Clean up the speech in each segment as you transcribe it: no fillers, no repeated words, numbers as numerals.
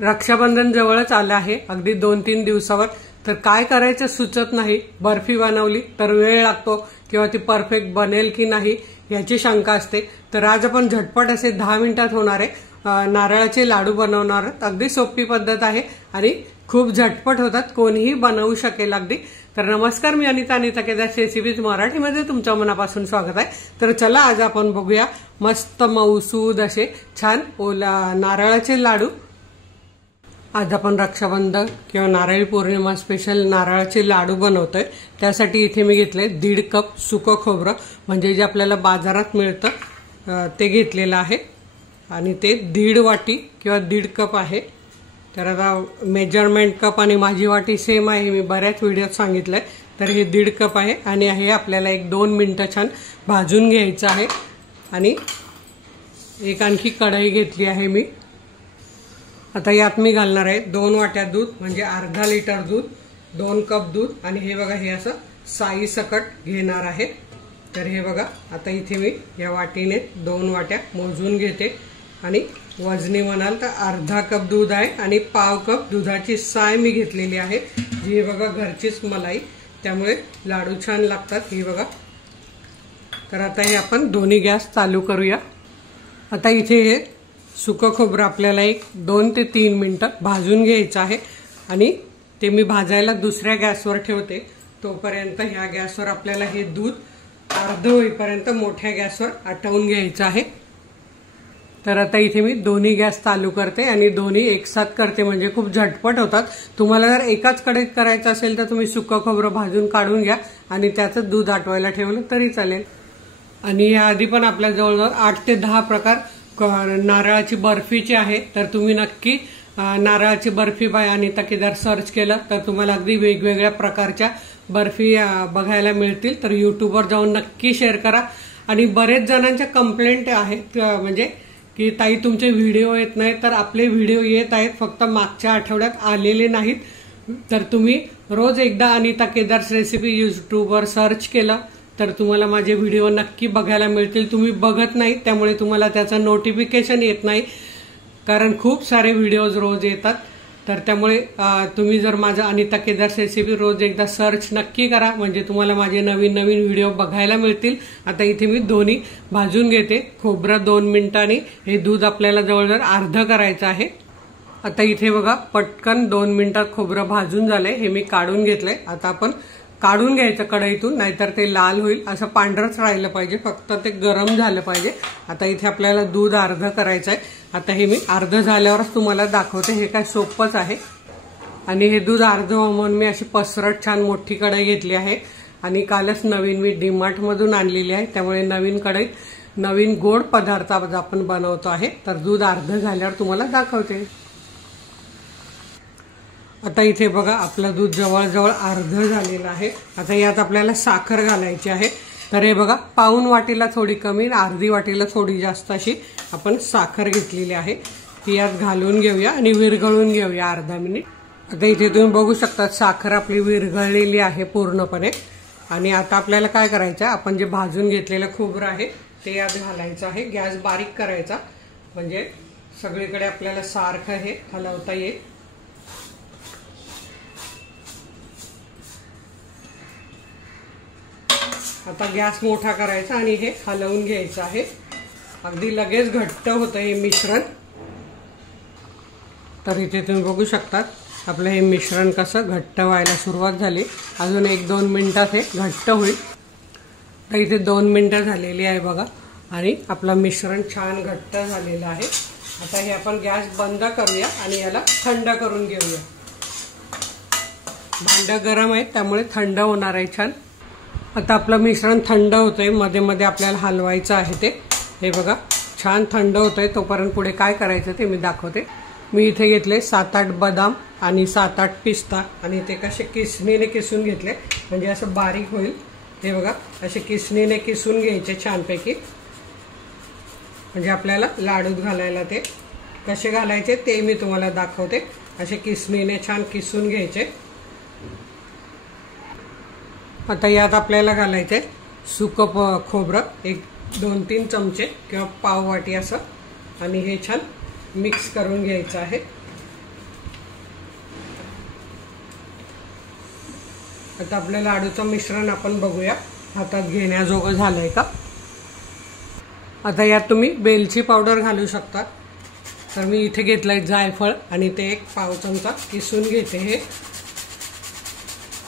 रक्षाबंधन जवळच आलं आहे, अगदी 2-3 दिवसावर. तर काय करायचं सुचत नाही. बर्फी बनवली तर वेळ लागतो किंवा ती परफेक्ट बनेल की नाही याची शंका असते. तर आज आपण झटपट असे 10 मिनिटात होणारे नारळाचे लाडू बनवणार आहोत. अगदी सोपी पद्धत आहे आणि खूप झटपट होतात, कोणीही बनवू शकेल अगदी. तर नमस्कार, मी अनिता केदार रेसिपीज मराठीमध्ये तुमच्या मनापासून स्वागत आहे. तर चला आज आपण बघूया मस्त मऊसूद असे छान नारळाचे लाडू. आज आपण रक्षाबंधन किंवा नारळी पौर्णिमा स्पेशल नारळाचे लाडू बनवतोय. त्यासाठी इथे मी घेतले 1.5 कप सुकं खोबरं, म्हणजे जे आपल्याला बाजारात मिळतं ते घेतलेलं आहे. आणि ते 1.5 वाटी किंवा 1.5 कप आहे. तर आता मेजरमेंट कप आणि माझी वाटी सेम आहे, मी बऱ्याच व्हिडिओत सांगितलंय. तर हे 1.5 कप आहे आणि हे आपल्याला 1-2 मिनिटं छान भाजून घ्यायचं आहे. आणि एक आणखी कढई घेतली आहे मी. आता यात मी घालणार आहे 2 वाट्या दूध, म्हणजे अर्धा लिटर दूध, 2 कप दूध. आणि हे बघा, हे असं साई सकट घेणार आहे. तर हे बघा, आता इथे मी या वाटीने 2 वाट्या मोजून घेते. आणि वजनी म्हणाल तर अर्धा कप दूध आहे आणि पाव कप दुधाची साय मी घेतलेली आहे, जी बघा घरचीच मलाई, त्यामुळे लाडू छान लागतात. हे बघा. तर आता हे आपण दोन्ही गॅस चालू करूया. आता इथे हे सुकं खोबरं आपल्याला 2 ते 3 मिनिटं भाजून घ्यायचं आहे. आणि ते मी भाजायला दुसऱ्या गॅसवर ठेवते. तोपर्यंत ह्या गॅसवर आपल्याला हे दूध अर्ध होईपर्यंत मोठ्या गॅसवर आटवून घ्यायचं आहे. तर आता इथे मी दोन्ही गॅस चालू करते आणि दोन्ही एकसाथ करते, म्हणजे खूप झटपट होतात. तुम्हाला जर एकाच कढईत करायचं असेल तर तुम्ही सुकं खोबरं भाजून काढून घ्या आणि त्याचं दूध आटवायला ठेवलं तरी चालेल. आणि याआधी पण आपल्या जवळजवळ 8 ते 10 प्रकार नारळाची बर्फीची आहे. तर तुम्ही नक्की नारळाची बर्फी बाय अनिता केदार सर्च केलं तर तुम्हाला अगदी वेगवेगळ्या प्रकारच्या बर्फी बघायला मिळतील. तर युट्यूबवर जाऊन नक्की शेअर करा. आणि बरेच जणांच्या कंप्लेंट आहेत, म्हणजे की ताई तुमचे व्हिडिओ येत नाहीत. तर आपले व्हिडिओ येत आहेत, फक्त मागच्या आठवड्यात आलेले नाहीत. तर तुम्ही रोज एकदा अनिता केदार रेसिपी युट्यूबवर सर्च केलं तर तुम्हाला माझे व्हिडिओ नक्की बघायला मिळतील. तुम्ही बघत नाही, त्यामुळे तुम्हाला त्याचं नोटिफिकेशन येत नाही, कारण खूप सारे व्हिडिओज रोज येतात. तर त्यामुळे तुम्ही जर माझं अनिता केदार रेसिपी रोज एकदा सर्च नक्की करा, म्हणजे तुम्हाला माझे नवीन व्हिडिओ बघायला मिळतील. आता इथे मी दोन्ही भाजून घेते. खोबरं 2 मिनिटांनी, हे दूध आपल्याला जवळजवळ अर्ध करायचं आहे. आता इथे बघा, पटकन 2 मिनिटात खोबरं भाजून झालंय. हे मी काढून घेतलंय. आता आपण काढून घ्यायचं कढईतून, नाहीतर ते लाल होईल. असं पांढरच राहिलं पाहिजे, फक्त ते गरम झालं पाहिजे. आता इथे आपल्याला दूध अर्ध करायचं आहे. आता हे मी अर्ध झाल्यावरच तुम्हाला दाखवते, हे काय सोपंच आहे. आणि हे दूध अर्ध म्हणून मी अशी पसरट छान मोठी कढई घेतली आहे. आणि कालच नवीन मी डीमार्ट मधून आणलेली आहे, त्यामुळे नवीन कढईत नवीन गोड पदार्थ आपण बनवतो आहे. तर दूध अर्ध झाल्यावर तुम्हाला दाखवते. आता इथे बघा, आपलं दूध जवळजवळ अर्ध झालेलं आहे. आता यात आपल्याला साखर घालायची आहे. तर हे बघा, पाऊण वाटीला थोडी कमी, अर्धी वाटीला थोडी जास्त अशी आपण साखर घेतलेली आहे. ती यात घालून घेऊया आणि विरघळून घेऊया अर्धा मिनिट. आता इथे तुम्ही बघू शकता, साखर आपली विरघळलेली आहे पूर्णपणे. आणि आता आपल्याला काय करायचं, आपण जे भाजून घेतलेलं खोबरं आहे ते यात घालायचं आहे. गॅस बारीक करायचा, म्हणजे सगळीकडे आपल्याला सारखं हे हलवता येईल. आता गॅस मोठा करायचा आणि हे हलवून घ्यायचं आहे. अगदी लगेच घट्ट होतं हे मिश्रण. तर इथे तुम्ही बघू शकतात, आपलं हे मिश्रण कसं घट्ट व्हायला सुरुवात झाली. अजून 1-2 मिनिटात हे घट्ट होईल. तर इथे 2 मिनिटं झालेली आहे बघा, आणि आपलं मिश्रण छान घट्ट झालेलं आहे. आता हे आपण गॅस बंद करूया आणि याला थंड करून घेऊया. भांडं गरम आहे, त्यामुळे थंड होणार आहे छान. आता आपलं मिश्रण थंड होतंय, मध्ये मध्ये आपल्याला हलवायचं आहे ते. हे बघा, छान थंड होतंय. तोपर्यंत पुढे काय करायचं ते मी दाखवते. मी इथे घेतले 7-8 बदाम आणि 7-8 पिस्ता, आणि ते कसे किसणीने किसून घेतले, म्हणजे असं बारीक होईल. हे बघा, असे किसणीने किसून घ्यायचे छानपैकी, म्हणजे आपल्याला लाडूत घालायला ते कसे घालायचे ते मी तुम्हाला दाखवते. असे किसणीने छान किसून घ्यायचे. आता यात आपल्याला घालायचे सुकं खोबरं 1-2-3 चमचे किंवा पाव वाटी असं, आणि हे छान मिक्स करून घ्यायचं आहे. आता आपल्या लाडूचं मिश्रण आपण बघूया हातात घेण्याजोगं झालंय का। आता यात तुम्ही वेलची पावडर घालू शकता। तर मी इथे घेतलंय जायफळ आणि ते 1 पाव चमचा किसून घेते। हे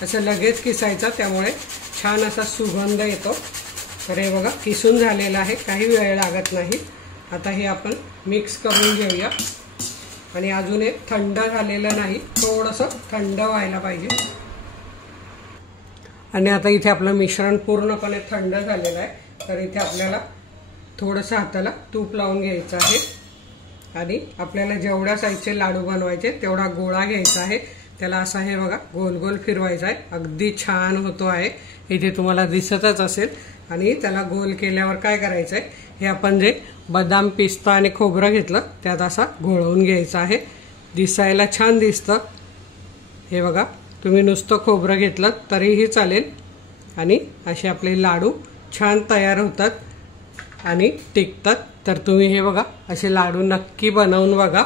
असं लगेच किसायचं, त्यामुळे छान असा सुगंध येतो। तर हे बघा किसून झालेलं आहे, काही वेळ लागत नाही। आता हे आपण मिक्स करून घेऊया आणि अजून हे थंड झालेलं नाही, थोडंसं थंड व्हायला पाहिजे। आणि आता इथे आपलं मिश्रण पूर्णपणे थंड झालेलं आहे। तर इथे आपल्याला थोडंसं हाताला तूप लावून घ्यायचं आहे आणि आपल्याला जेवढ्या साईजचे लाडू बनवायचे तेवढा गोळा घ्यायचा आहे। त्याला असा हे बघा गोल गोल फिरवायचा आहे। अगदी छान होतो आहे, इथे तुम्हाला दिसतच असेल। आणि त्याला गोल केल्यावर काय करायचं आहे, हे आपण जे बदाम पिस्ता आणि खोबरं घेतलं त्यात असा घोळवून घ्यायचा आहे। दिसायला छान दिसतं। हे बघा तुम्ही नुसतं खोबरं घेतलं तरीही चालेल आणि असे आपले लाडू छान तयार होतात आणि टिकतात। तर तुम्ही हे बघा असे लाडू नक्की बनवून बघा।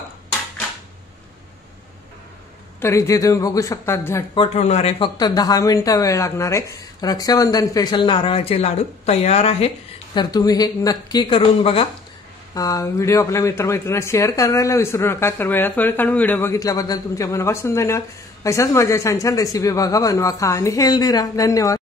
तर इथे तुम्ही बघू शकता झटपट होणार आहे, फक्त 10 मिनिटं वेळ लागणार आहे। रक्षाबंधन स्पेशल नारळाचे लाडू तयार आहे। तर तुम्ही हे नक्की करून बघा। व्हिडिओ आपल्या मित्रमैत्रिणींना शेअर करायला विसरू नका। तर वेळात वेळ काढून व्हिडिओ बघितल्याबद्दल तुमच्या मनापासून धन्यवाद। अशाच माझ्या छान छान रेसिपी बघा, बनवा, खा आणि हेल्दी राहा। धन्यवाद।